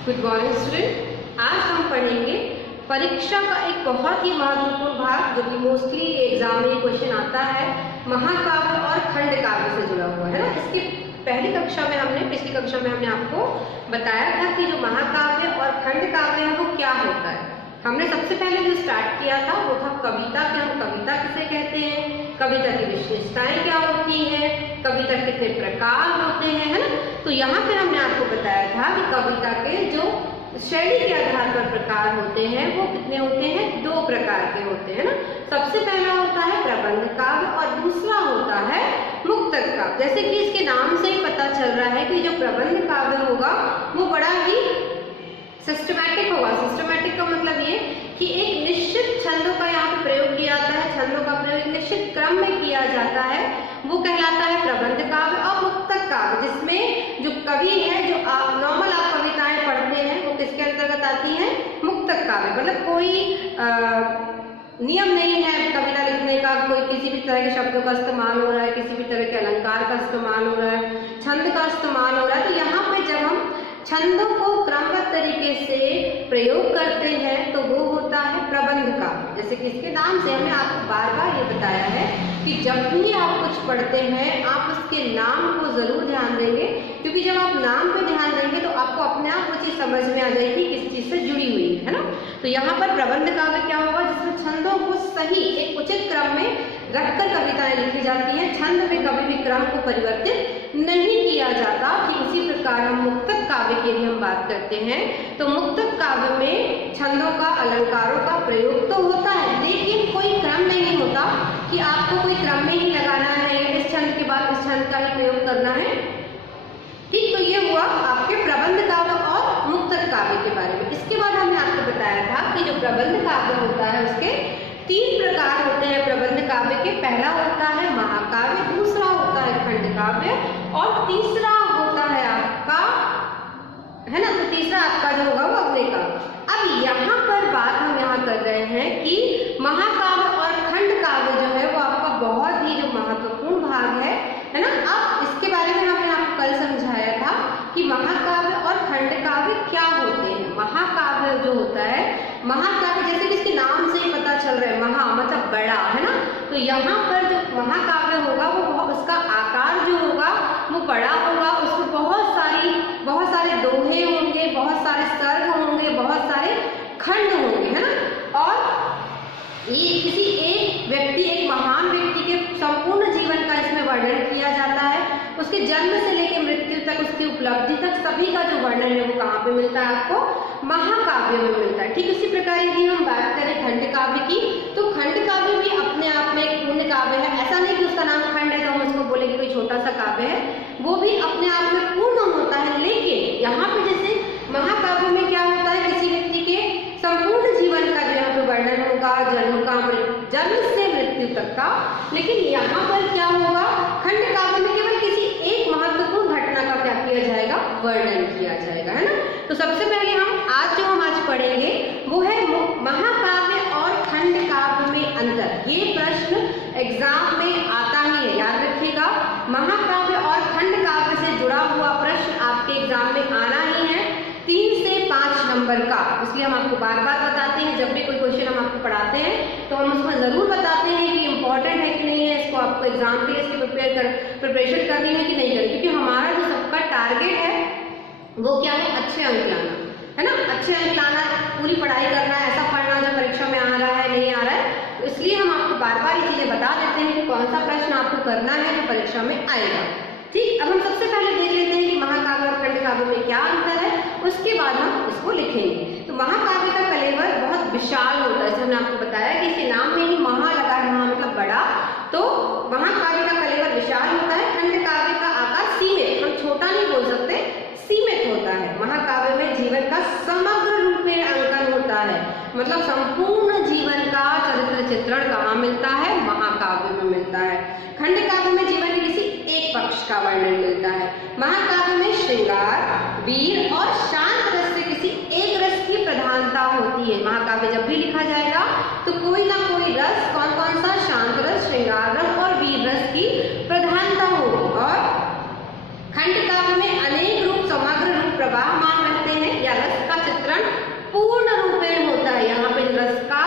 Good morning student. आज हम पढ़ेंगे परीक्षा का एक बहुत ही महत्वपूर्ण भाग जो कि मोस्टली एग्जाम में क्वेश्चन आता है, महाकाव्य और खंड काव्य से जुड़ा हुआ है ना। इसकी पिछली कक्षा में हमने आपको बताया था कि जो महाकाव्य और खंड काव्य है वो क्या होता है। हमने सबसे पहले जो स्टार्ट किया था वो था कविता कि हम कविता किसे कहते हैं, कविता की विशेषताएं क्या होती हैं, कविता के कितने प्रकार होते हैं, है ना। तो यहाँ पे हमने आपको बताया था कि कविता के जो शैली के आधार पर प्रकार होते हैं वो कितने होते हैं, 2 प्रकार के होते हैं ना। सबसे पहला होता है प्रबंध काव्य और दूसरा होता है मुक्तक काव्य। जैसे कि इसके नाम से ही पता चल रहा है कि जो प्रबंध काव्य होगा वो बड़ा ही सिस्टमैटिक होगा। सिस्टमैटिक का मतलब ये कि एक निश्चित छंदों का यहाँ पे प्रयोग किया जाता है, छंदों का प्रयोग निश्चित क्रम में किया जाता है, वो कहलाता है प्रबंध काव्य। और मुक्तक काव्य जिसमें जो कवि है, जो नॉर्मल आप कविताएं पढ़ते हैं वो किसके अंतर्गत आती हैं, मुक्तक काव्य। मतलब कोई नियम नहीं है कविता लिखने का, कोई किसी भी तरह के शब्दों का इस्तेमाल हो रहा है, किसी भी तरह के अलंकार का इस्तेमाल हो रहा है, छंद का इस्तेमाल हो रहा है। तो यहाँ पे जब हम छंदों को क्रमबद्ध तरीके से प्रयोग करते हैं तो वो होता है प्रबंध काव्य। जैसे कि इसके नाम से हमने आपको बार बार ये बताया है कि जब भी आप कुछ पढ़ते हैं आप उसके नाम को जरूर ध्यान देंगे, क्योंकि जब आप नाम पे ध्यान देंगे तो आपको अपने आप वो चीज समझ में आ जाएगी किस चीज से जुड़ी हुई है ना। तो यहाँ पर प्रबंध काव्य क्या होगा, जिसमें छंदों को सही एक उचित क्रम में रखकर कविताएं लिखी जाती हैं, छंद में कभी भी क्रम को परिवर्तित नहीं किया जाता। ठीक इसी प्रकार हम मुक्तक काव्य की यदि हम बात करते हैं तो मुक्तक काव्य में छंदों का, अलंकारों का प्रयोग तो होता है, लेकिन कोई क्रम नहीं होता कि आपको कोई क्रम में ही लगाना है, इस छंद के बाद इस छंद का ही प्रयोग करना है। ठीक, तो ये हुआ आपके प्रबंध काव्य और मुक्तक काव्य के बारे में। इसके बाद हमने आपको बताया था कि जो प्रबंध काव्य होता है उसके 3 प्रकार होते हैं प्रबंध काव्य के। पहला होता है महाकाव्य, दूसरा होता है खंड काव्य और तीसरा होता है आपका, है ना, तो तीसरा आपका जो होगा वो अगले का। अब यहाँ पर बात हम यहाँ कर रहे हैं कि महाकाव्य और खंड काव्य जो है वो आपका बहुत ही जो महत्वपूर्ण भाग है ना। अब इसके बारे में हमने आपको कल समझाया था कि महाकाव्य और खंड काव्य क्या होते हैं। महाकाव्य जो होता है, महाकाव्य जैसे कि इसके नाम से ही पता चल रहा है, महा मतलब बड़ा, है ना। तो यहाँ पर जो महाकाव्य होगा वो उसका आकार जो होगा वो बड़ा होगा, उसमें बहुत सारे दोहे होंगे, बहुत सारे सर्ग होंगे, बहुत सारे खंड होंगे, है ना। और ये किसी एक व्यक्ति, एक महान व्यक्ति के संपूर्ण जीवन का इसमें वर्णन किया जाता है, उसके जन्म से लेकर मृत्यु तक, उसकी उपलब्धि तक सभी का जो वर्णन है वो कहाँ पे मिलता है, आपको महाकाव्य में मिलता है। ठीक इसी प्रकार यदि हम बात करें खंड काव्य की तो खंड काव्य भी अपने आप में एक पूर्ण काव्य है। ऐसा नहीं कि उसका नाम खंड है तो हम उसको बोले कि कोई छोटा सा काव्य है, वो भी अपने आप में पूर्ण होता है। लेकिन यहाँ पे जैसे महाकाव्य में क्या होता है, किसी व्यक्ति के संपूर्ण जीवन का जो यहाँ पे वर्णन होगा, जन्म से मृत्यु तक का। लेकिन यहाँ पर क्या होगा, खंड काव्य में केवल किसी एक महत्वपूर्ण घटना का क्या किया जाएगा, वर्णन किया जाएगा, है ना। तो सबसे पहले हम आज पढ़ेंगे वो है महाकाव्य और खंड काव्य में अंतर। ये प्रश्न एग्जाम में आता ही है, याद रखिएगा। महाकाव्य और खंड काव्य से जुड़ा हुआ प्रश्न आपके एग्जाम में आना ही है, 3 से 5 नंबर का। इसलिए हम आपको बार बार बताते हैं, जब भी कोई क्वेश्चन हम आपको पढ़ाते हैं तो हम उसमें जरूर बताते हैं कि इंपॉर्टेंट है कि नहीं है, इसको आपको एग्जाम के लिए इसकी प्रिपरेशन करनी है कि नहीं करनी। क्योंकि हमारा जो सबका टारगेट है वो क्या है, अच्छे अंक लाना, है ना। अच्छे अंक लाना, पूरी पढ़ाई करना है, ऐसा पढ़ना जो परीक्षा में आ रहा है नहीं आ रहा है। तो इसलिए हम आपको बार बार ये चीजें बता देते हैं कि कौन सा प्रश्न आपको करना है जो परीक्षा में आएगा। ठीक, अब हम सबसे पहले देख लेते हैं कि महाकाव्य और खंड काव्य में क्या अंतर है, उसके बाद हम इसको लिखेंगे। तो महाकाव्य का कलेवर बहुत विशाल होता है, जैसे हमने आपको बताया कि इसके नाम में ही महा लगा है, महा मतलब बड़ा, तो महाकाव्य का कलेवर विशाल होता है। खंड काव्य का आकार सीमित, हम छोटा नहीं बोल सकते, सीमित होता है। महाकाव्य में जीवन का समग्र रूप में अंकन होता है, मतलब संपूर्ण जीवन का चरित्र चित्रण कहाँ मिलता है, महाकाव्य में मिलता है। खंड काव्य में जीवन के किसी एक पक्ष का वर्णन मिलता है। महाकाव्य में श्रृंगार, वीर और शांत रस से किसी एक रस की प्रधानता होती है। महाकाव्य जब भी लिखा जाएगा तो कोई ना कोई रस, कौन सा, शांत रस, श्रृंगार रस और वीर रस की प्रधानता होगी। और खंड काव्य में अनेक रूप, समग्र रूप प्रवाहमान रहते हैं या रस पूर्ण रूपेण होता है। यहाँ पे रस का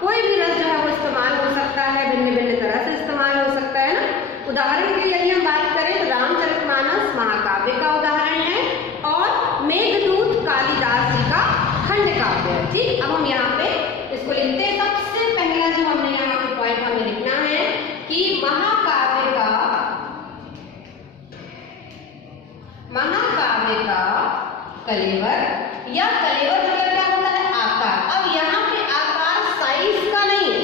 कोई भी रस जो है वो इस्तेमाल हो सकता है, भिन्न भिन्न तरह से इस्तेमाल हो सकता है ना। उदाहरण के लिए यदि हम बात करें तो रामचरितमानस महाकाव्य का उदाहरण है और मेघदूत कालिदास जी का खंड काव्य है। ठीक, अब हम यहाँ पे इसको लिखते हैं। सबसे पहला जो हमने यहाँ पे पॉइंट हमें लिखना है कि महाकाव्य का कलेवर या कलेवर मतलब क्या होता है? आकार। अब यहाँ पे आकार साइज का नहीं है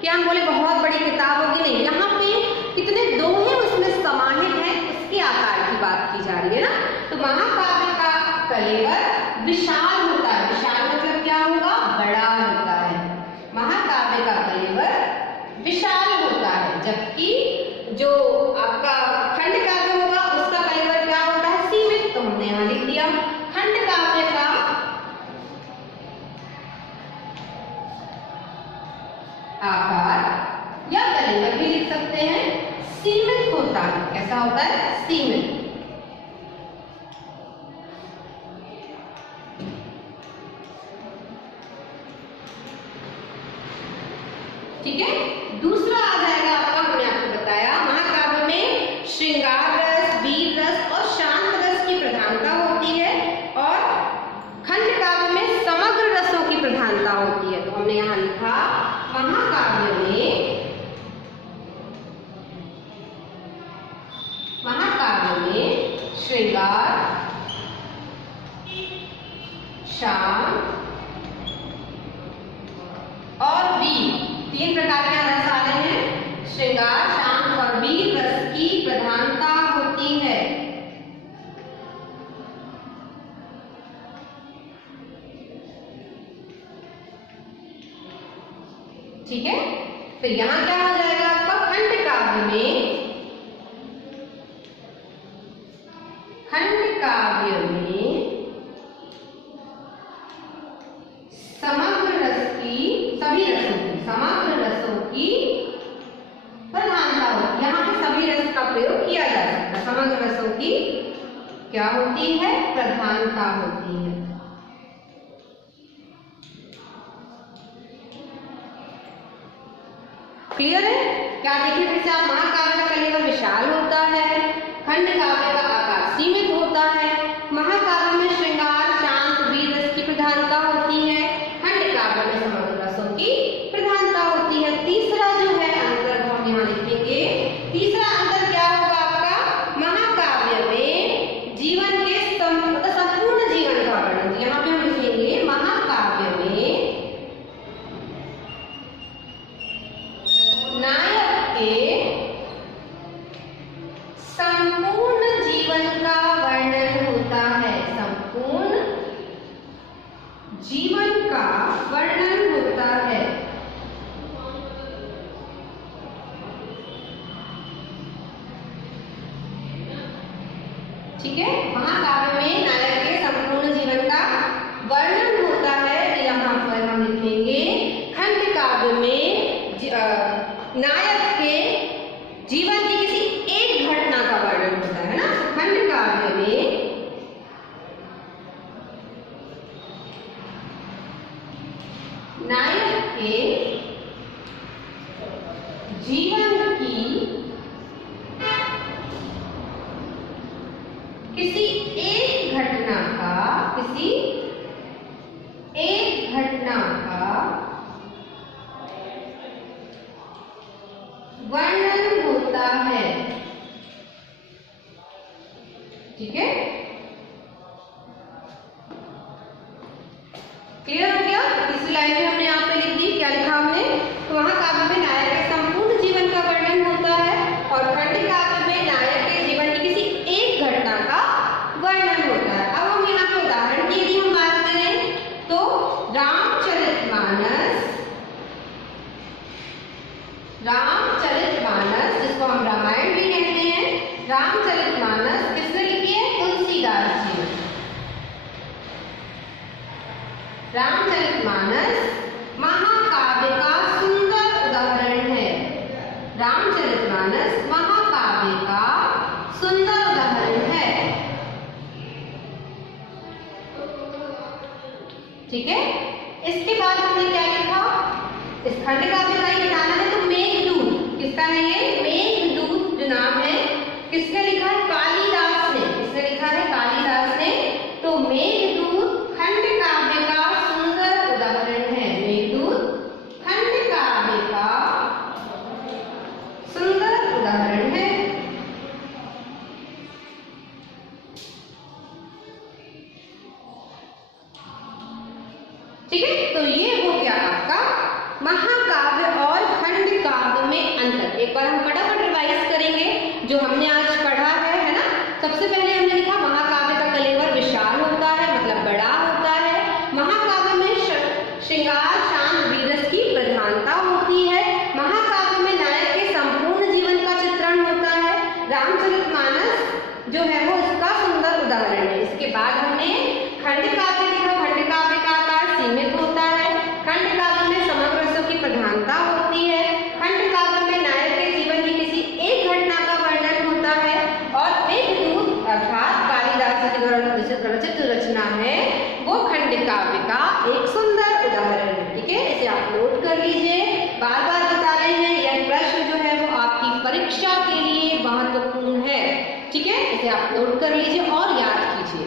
कि हम बोले बहुत बड़ी किताब होगी, नहीं, यहाँ पे कितने दोहे उसमें समाहित हैं उसके आकार की बात की जा रही है ना। तो महाकाव्य का कलेवर विशाल होता है। विशाल मतलब क्या होगा? बड़ा होता है। महाकाव्य का कलेवर विशाल होता है, जबकि जो आपका खंड काव्य होगा उसका कलेवर क्या होता है? सीमित। तो हमने यहाँ लिख दिया खंड काव्य का आकार या कलेवर भी लिख सकते हैं, सीमित होता है। कैसा होता है? सीमित। ठीक है, दूसरा आ जाएगा आपका, हमने आपको बताया महाकाव्य में श्रृंगार रस, वीर रस और शांत रस की प्रधानता होती है और खंड काव्य में समग्र रसों की प्रधानता होती है। तो हमने यहाँ लिखा महाकाव्य में श्रृंगार, शांत और वीर, तीन प्रकार के रस आ रहे हैं। श्रृंगार, शांत और वीर रस की प्रधानता होती है। ठीक है, फिर यहां क्या हो जाएगा आपका? खंड काव्य में समग्र रस की, सभी रसों की, समग्र रसों की प्रधानता होती है। यहाँ पे सभी रस का प्रयोग किया जा सकता है। समग्र रसों की क्या होती है? प्रधानता होती है। क्लियर है? क्या देखिए फिर से आप, महाकाव्य का कलेवर विशाल होता है, खंड काव्य का आकार सीमित होता है, महाकाव्य में श्रृंगार, शांत, वीर रस की प्रधानता होती है, खंड काव्य में समग्र रसों की प्रधानता होती है। तीसरा जो है अंतर हम यहाँ लिखेंगे। तीसरा अंतर क्या होगा आपका? महाकाव्य में जीवन के संपूर्ण जीवन का वर्णन। यहाँ पे हम लिखेंगे महाकाव्य में नायक के संपूर्ण जीवन का वर्णन होता है। संपूर्ण जीवन का वर्णन होता है। ठीक है, महाकाव्य में नायक के संपूर्ण जीवन का वर्णन होता है। तो यहाँ पर हम लिखेंगे खंड काव्य में नायक के जीवन की किसी एक घटना का वर्णन होता है ना। खंड काव्य में नायक के जीवन की किसी एक घटना का वर्णन होता है। ठीक है, क्लियर हो गया? तीसरी लाइन में हमने यहाँ पे लिख दी, क्या लिखा हमने? तो वहां काव्य में नायक के संपूर्ण जीवन का वर्णन होता है और खंड काव्य में नायक के जीवन की किसी एक घटना का वर्णन होता है। अब हम यहाँ पे उदाहरण की यदि हम बात करें तो रामचरितमानस, जिसको हम रामायण भी कहते हैं, रामचरितमानस किसने लिखी है? तुलसीदास जी ने। रामचरितमानस महाकाव्य का सुंदर उदाहरण है। रामचरितमानस महाकाव्य का सुंदर उदाहरण है। ठीक है। इसके बाद हमने क्या लिखा, इस खंड काव्य का ही बताना है, तो मेघदूत किसका है, ये मेघदूत जो नाम है किसने लिखा है, कालिदास ने। किसने लिखा है, कालिदास ने। तो मेघदूत खंड काव्य का सुंदर उदाहरण है। मेघदूत खंड काव्य का सुंदर उदाहरण है। ठीक है, तो ये हो गया आपका महाकाव्य और खंड काव्य में अंतर। एक बार हम फटाफट रिवाइज करेंगे जो हमने आज पढ़ा है ना। सबसे पहले हमने लिखा महाकाव्य का कलेवर विशाल होता है, मतलब बड़ा होता है। महाकाव्य में श्रृंगार शांत वीरस की प्रधानता होती है। महाकाव्य में नायक के संपूर्ण जीवन का चित्रण होता है। रामचरितमानस जो है वो इसका सुंदर उदाहरण है। इसके बाद हमने खंड काव्य लिखा। खंड काव्य का आकार सीमित होता है। खंड काव्य में समग्र रसों की प्रधानता होती है। खंड काव्य में नायक के जीवन की किसी एक घटना का वर्णन होता है। और मेघदूत अर्थात कालिदास की द्वारा रचित रचना है वो खंड काव्य का एक सुंदर उदाहरण है। ठीक है, इसे आप नोट कर लीजिए। बार बार बता रहे हैं, यह प्रश्न जो है वो आपकी परीक्षा के लिए महत्वपूर्ण है। ठीक है, इसे आप नोट कर लीजिए और याद कीजिए।